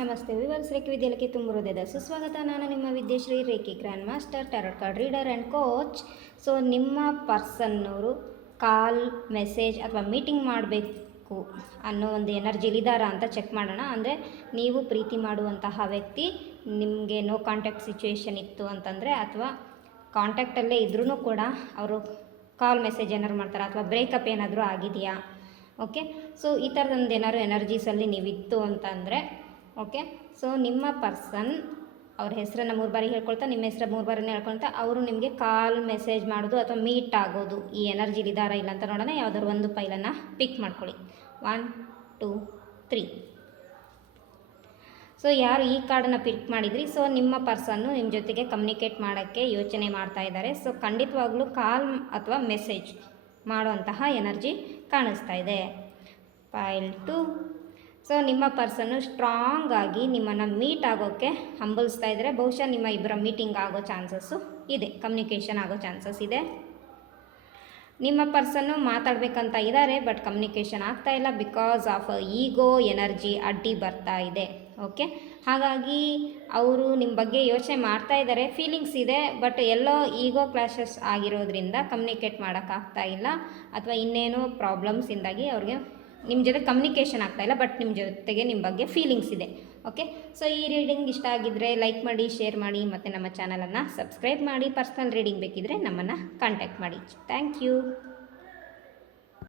ನಮಸ್ತೆ ವಿವರ್ಸ್ ರೇಖೆ ವಿದ್ಯಾಲಯಕ್ಕೆ ತುಂಬ ಹೃದಯದ ಸುಸ್ವಾಗತ. ನಾನು ನಿಮ್ಮ Vidyashree Rekhe grand master tarot card reader and coach. So ನಿಮ್ಮ ಪರ್ಸನ್ನವರು ಕಾಲ್, ಮೆಸೇಜ್ ಅಥವಾ ಮೀಟಿಂಗ್ ಮಾಡಬೇಕು ಅನ್ನೋ ಒಂದು ಎನರ್ಜಿಲಿದ್ದಾರಾ ಅಂತ ಚೆಕ್ ಮಾಡೋಣ. ಅಂದರೆ ನೀವು ಪ್ರೀತಿ ಮಾಡುವಂತಹ ವ್ಯಕ್ತಿ ನಿಮಗೆ ನೋ ಕಾಂಟ್ಯಾಕ್ಟ್ ಸಿಚುವೇಶನ್ ಇತ್ತು ಅಂತಂದರೆ, ಅಥವಾ ಕಾಂಟ್ಯಾಕ್ಟಲ್ಲೇ ಇದ್ರೂ ಕೂಡ ಅವರು ಕಾಲ್ ಮೆಸೇಜ್ ಏನಾದ್ರು ಮಾಡ್ತಾರೆ, ಅಥವಾ ಬ್ರೇಕಪ್ ಏನಾದರೂ ಆಗಿದೆಯಾ, ಓಕೆ. ಸೊ ಈ ಥರದೊಂದು ಏನಾದ್ರು ಎನರ್ಜೀಸಲ್ಲಿ ನೀವಿತ್ತು ಅಂತಂದರೆ, ಓಕೆ. ಸೊ ನಿಮ್ಮ ಪರ್ಸನ್ ಅವ್ರ ಹೆಸರನ್ನು 3 ಬಾರಿ ಹೇಳ್ಕೊಳ್ತಾ, ನಿಮ್ಮ ಹೆಸರು 3 ಬಾರಿನೇ ಹೇಳ್ಕೊಳ್ತಾ, ಅವರು ನಿಮಗೆ ಕಾಲ್, ಮೆಸೇಜ್ ಮಾಡೋದು ಅಥವಾ ಮೀಟ್ ಆಗೋದು ಈ ಎನರ್ಜಿಲಿದ್ದಾರಾ ಇಲ್ಲ ಅಂತ ನೋಡೋಣ. ಯಾವುದಾದ್ರು ಒಂದು ಫೈಲನ್ನು ಪಿಕ್ ಮಾಡ್ಕೊಳ್ಳಿ. 1 2 3. ಸೊ ಯಾರು ಈ ಕಾರ್ಡನ್ನು ಪಿಕ್ ಮಾಡಿದ್ರಿ, ಸೊ ನಿಮ್ಮ ಪರ್ಸನ್ನು ನಿಮ್ಮ ಜೊತೆಗೆ ಕಮ್ಯುನಿಕೇಟ್ ಮಾಡೋಕ್ಕೆ ಯೋಚನೆ ಮಾಡ್ತಾ ಇದ್ದಾರೆ. ಸೊ ಖಂಡಿತವಾಗ್ಲೂ ಕಾಲ್ ಅಥವಾ ಮೆಸೇಜ್ ಮಾಡುವಂತಹ ಎನರ್ಜಿ ಕಾಣಿಸ್ತಾ ಇದೆ. ಫೈಲ್ 2. ಸೊ ನಿಮ್ಮ ಪರ್ಸನ್ನು ಸ್ಟ್ರಾಂಗ್ ಆಗಿ ನಿಮ್ಮನ್ನು ಮೀಟ್ ಆಗೋಕ್ಕೆ ಹಂಬಲಿಸ್ತಾ ಇದ್ದರೆ, ಬಹುಶಃ ನಿಮ್ಮ ಇಬ್ಬರ ಮೀಟಿಂಗ್ ಆಗೋ ಚಾನ್ಸಸ್ಸು ಇದೆ, ಕಮ್ಯುನಿಕೇಷನ್ ಆಗೋ ಚಾನ್ಸಸ್ ಇದೆ. ನಿಮ್ಮ ಪರ್ಸನ್ನು ಮಾತಾಡಬೇಕಂತ ಇದ್ದಾರೆ, ಬಟ್ ಕಮ್ಯುನಿಕೇಷನ್ ಆಗ್ತಾ ಇಲ್ಲ, ಬಿಕಾಸ್ ಆಫ್ ಈಗೋ ಎನರ್ಜಿ ಅಡ್ಡಿ ಬರ್ತಾ ಇದೆ, ಓಕೆ. ಹಾಗಾಗಿ ಅವರು ನಿಮ್ಮ ಬಗ್ಗೆ ಯೋಚನೆ ಮಾಡ್ತಾ ಇದ್ದಾರೆ, ಫೀಲಿಂಗ್ಸ್ ಇದೆ, ಬಟ್ ಎಲ್ಲೋ ಈಗೋ ಕ್ಲಾಶಸ್ ಆಗಿರೋದ್ರಿಂದ ಕಮ್ಯುನಿಕೇಟ್ ಮಾಡೋಕ್ಕಾಗ್ತಾ ಇಲ್ಲ, ಅಥವಾ ಇನ್ನೇನೋ ಪ್ರಾಬ್ಲಮ್ಸಿಂದಾಗಿ ಅವ್ರಿಗೆ ನಿಮ್ಮ ಜೊತೆ ಕಮ್ಯುನಿಕೇಷನ್ ಆಗ್ತಾಯಿಲ್ಲ, ಬಟ್ ನಿಮ್ಮ ಜೊತೆಗೆ ನಿಮ್ಮ ಬಗ್ಗೆ ಫೀಲಿಂಗ್ಸ್ ಇದೆ, ಓಕೆ. ಸೊ ಈ ರೀಡಿಂಗ್ ಇಷ್ಟ ಆಗಿದ್ದರೆ ಲೈಕ್ ಮಾಡಿ, ಶೇರ್ ಮಾಡಿ, ಮತ್ತು ನಮ್ಮ ಚಾನಲನ್ನು ಸಬ್ಸ್ಕ್ರೈಬ್ ಮಾಡಿ. ಪರ್ಸ್ನಲ್ ರೀಡಿಂಗ್ ಬೇಕಿದ್ದರೆ ನಮ್ಮನ್ನು ಕಾಂಟ್ಯಾಕ್ಟ್ ಮಾಡಿ. Thank you.